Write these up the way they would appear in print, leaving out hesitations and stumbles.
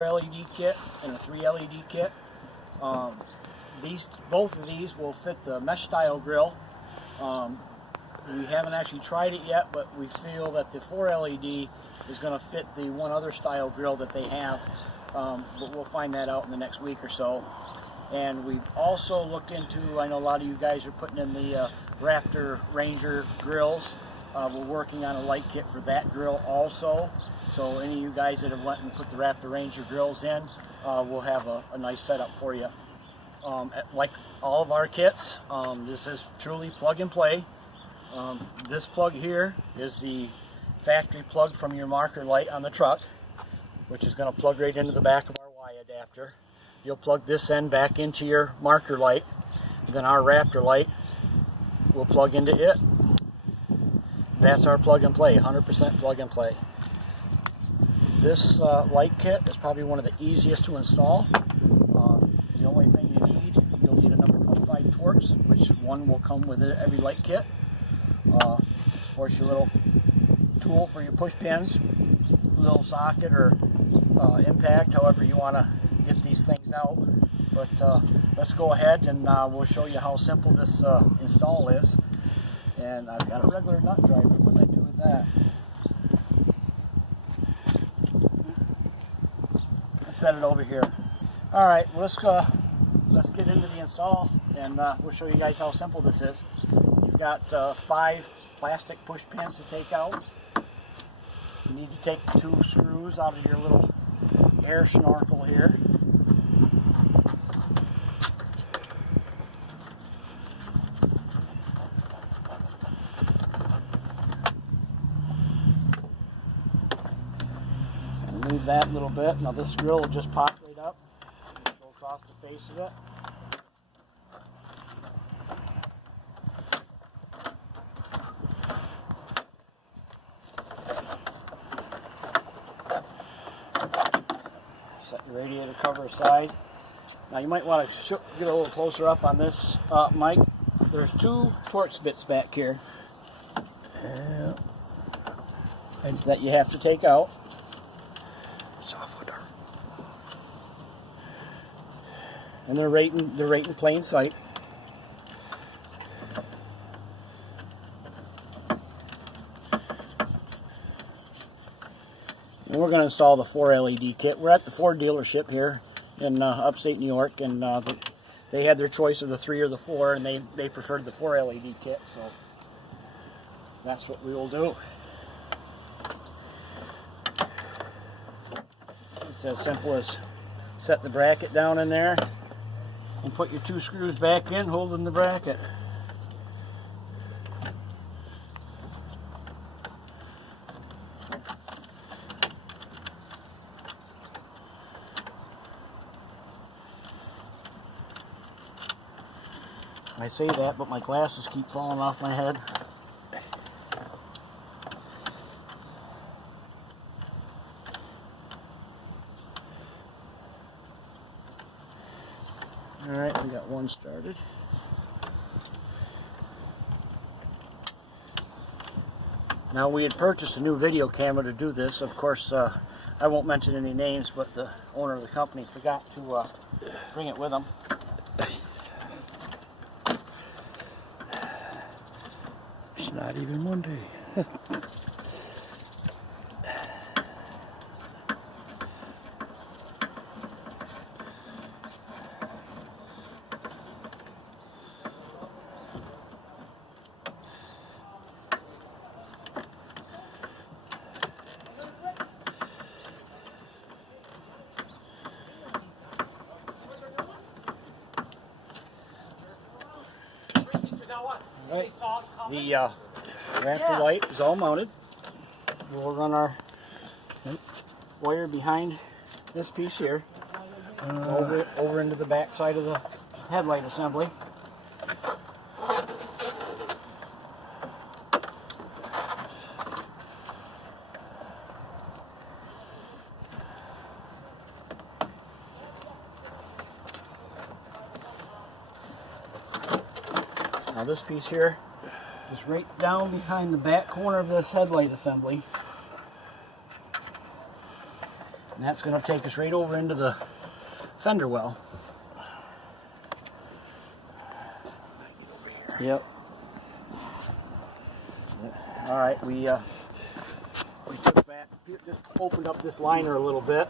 LED kit and a 3 LED kit. Both of these will fit the mesh style grill. We haven't actually tried it yet, but we feel that the 4 LED is going to fit the one other style grill that they have, but we'll find that out in the next week or so. And we've also looked into, I know a lot of you guys are putting in the Raptor Ranger grills. We're working on a light kit for that grill also. So any of you guys that have went and put the Raptor Ranger grills in, we'll have a nice setup for you. Like all of our kits, this is truly plug and play. This plug here is the factory plug from your marker light on the truck, which is going to plug right into the back of our Y adapter. You'll plug this end back into your marker light, then our Raptor light will plug into it. That's our plug and play, 100% plug and play. This light kit is probably one of the easiest to install. The only thing you'll need a number 25 Torx, which one will come with every light kit. Of course, your little tool for your push pins, little socket or impact, however you want to get these things out. But let's go ahead and we'll show you how simple this install is. And I've got a regular nut driver. What did I do with that? I set it over here. All right, well, let's get into the install, and we'll show you guys how simple this is. You've got 5 plastic push pins to take out. You need to take the 2 screws out of your little air snorkel here. Move that a little bit. Now this grill will just pop right up, go across the face of it. Set the radiator cover aside. Now you might want to get a little closer up on this, Mike. There's 2 Torx bits back here that you have to take out. And they're right in plain sight. And we're going to install the 4 LED kit. We're at the Ford dealership here in upstate New York, and they had their choice of the 3 or the 4, and they preferred the 4 LED kit, so that's what we will do. It's as simple as set the bracket down in there and put your 2 screws back in, holding the bracket. I say that, but my glasses keep falling off my head. Alright, we got one started. Now, we had purchased a new video camera to do this. Of course, I won't mention any names, but the owner of the company forgot to bring it with him. It's not even Monday. Right. The Raptor light is all mounted. We'll run our wire behind this piece here, over into the back side of the headlight assembly. Now this piece here is right down behind the back corner of this headlight assembly. And that's going to take us right over into the fender well. Yep. All right, we took back, just opened up this liner a little bit.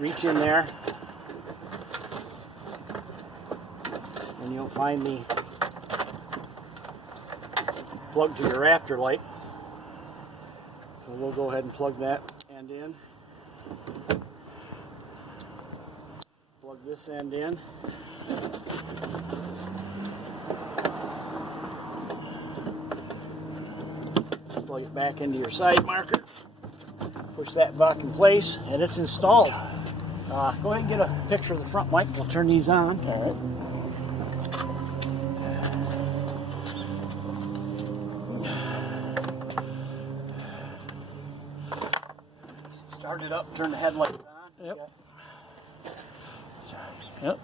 Reach in there, and you'll find the plug to your Raptor light. So we'll go ahead and plug that end in. Plug this end in. Plug it back into your side marker. Push that back in place, and it's installed. Go ahead and get a picture of the front, Mike. We'll turn these on. All right. Start it up, turn the headlights on. Yep. Yep.